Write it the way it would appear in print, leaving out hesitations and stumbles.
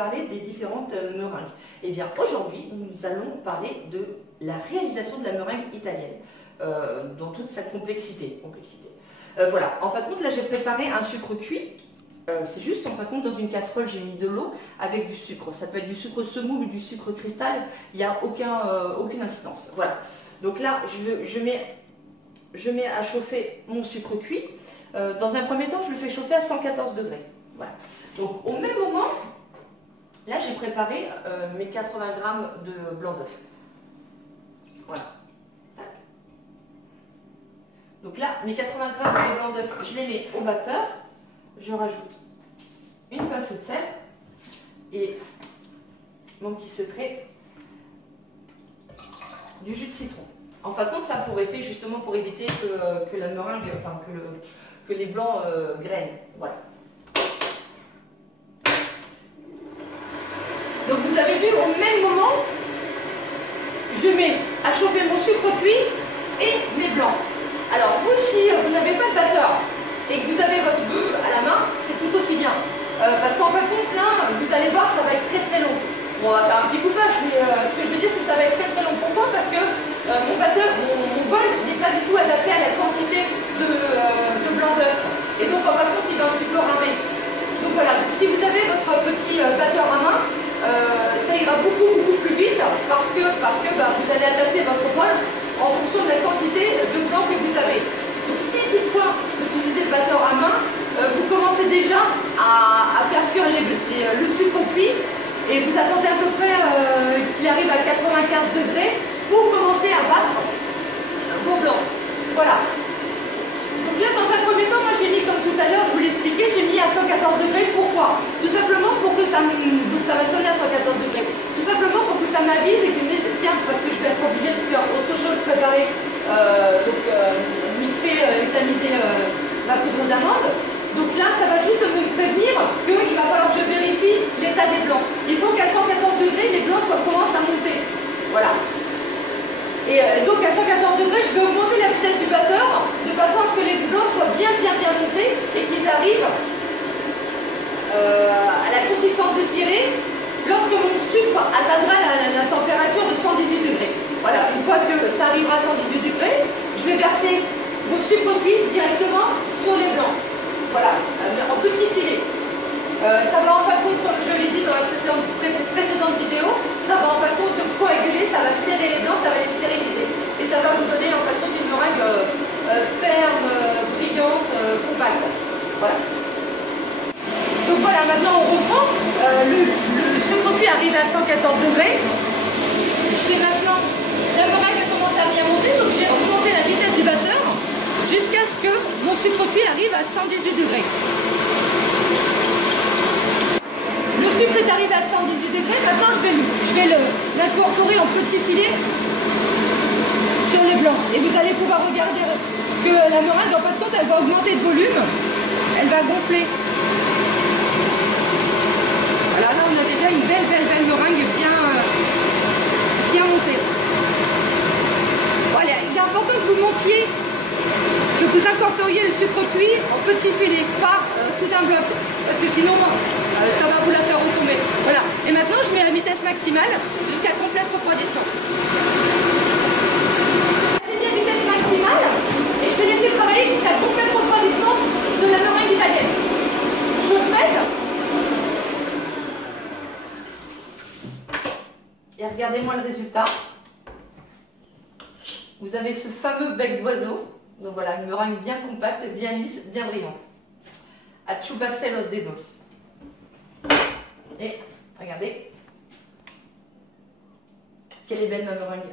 parler des différentes meringues. Et bien aujourd'hui, nous allons parler de la réalisation de la meringue italienne, dans toute sa complexité. Voilà, en fin de compte, là j'ai préparé un sucre cuit. C'est juste, en fin de compte, dans une casserole, j'ai mis de l'eau avec du sucre. Ça peut être du sucre semoule ou du sucre cristal, il n'y a aucune incidence. Voilà. Donc là, je mets à chauffer mon sucre cuit. Dans un premier temps, je le fais chauffer à 114 degrés. Voilà. Donc au même moment, là j'ai préparé mes 80 g de blanc d'œuf. Voilà. Donc là, mes 80 g de blanc d'œuf, je les mets au batteur. Je rajoute une pincée de sel et mon petit secret, du jus de citron. En fin de compte, ça a pour effet justement pour éviter que la meringue, enfin que les blancs grainent. Voilà. Donc vous avez vu, au même moment, je mets à chauffer mon sucre cuit et mes blancs. Alors vous, si vous n'avez pas de batteur et que vous avez votre bœuf à la main, c'est tout aussi bien. Parce qu'en fin de compte, là, vous allez voir, ça va être très long. Bon, on va faire un petit coupage, mais ce que je veux dire, c'est que ça va être très long. Pourquoi? Parce que mon batteur, mon bol n'est pas du tout adapté à la quantité de blanc d'œuf. Et donc, en fin de compte, il va un petit peu ramer. Donc voilà, donc, si vous avez votre petit batteur à main, ça ira beaucoup plus vite parce que vous allez adapter votre bol en fonction de la quantité de blanc que vous avez. Donc si toutefois vous utilisez le batteur à main, vous commencez déjà à faire cuire le sucre cuit et vous attendez à peu près qu'il arrive à 95 degrés pour commencer à battre vos blancs. Voilà. Donc là, dans un premier temps, moi j'ai mis, comme tout à l'heure, je vous l'expliquais, j'ai mis à 114 degrés. Pourquoi? Tout simplement pour que ça... Donc ça va sonner à 114 degrés. Tout simplement pour que ça m'avise et que je me dise, tiens, parce que je vais être obligée de faire autre chose, préparer, mixer et tamiser ma poudre d'amande. Donc là, ça va juste me prévenir qu'il va falloir que je vérifie l'état des blancs. Il faut qu'à 114 degrés, les blancs commencent à monter. Voilà. Et donc à 114 degrés, je vais augmenter la vitesse du batteur de façon à ce que les blancs soient bien montés et qu'ils arrivent à la consistance de ciré lorsque mon sucre atteindra la température de 118 degrés. Voilà, une fois que ça arrivera à 118 degrés, je vais verser mon sucre cuit directement sur les blancs. Voilà, en petits filets. Ça va en fin de compte, comme je l'ai dit dans la précédente vidéo, ça va en fin de compte coaguler, ça va serrer les blancs, ça va les stériliser. Et ça va vous donner en fin de compte une meringue ferme, brillante, compacte. Voilà. Donc voilà, maintenant on reprend. Le sucre cuit arrive à 114 degrés. Je fais maintenant, la meringue a commencé à bien monter, donc j'ai augmenté la vitesse du batteur jusqu'à ce que mon sucre cuit arrive à 118 degrés. Le sucre est arrivé à 118 degrés, maintenant je vais l'incorporer en petits filets sur les blancs. Et vous allez pouvoir regarder que la meringue, en fin de compte, elle va augmenter de volume, elle va gonfler. Voilà, là on a déjà une belle meringue bien montée. Voilà, il est important que vous montiez, que vous incorporiez le sucre cuit en petits filets, pas tout d'un bloc, parce que sinon ça va vous la faire retomber. Voilà, et maintenant je mets la vitesse maximale jusqu'à complète refroidissement. J'ai la vitesse maximale et je vais laisser travailler jusqu'à complète refroidissement de la meringue italienne. Chose faite. Et regardez-moi le résultat. Vous avez ce fameux bec d'oiseau. Donc voilà, une meringue bien compacte, bien lisse, bien brillante. A Chubaxel los dedos. Et regardez, quelle est belle ma meringue.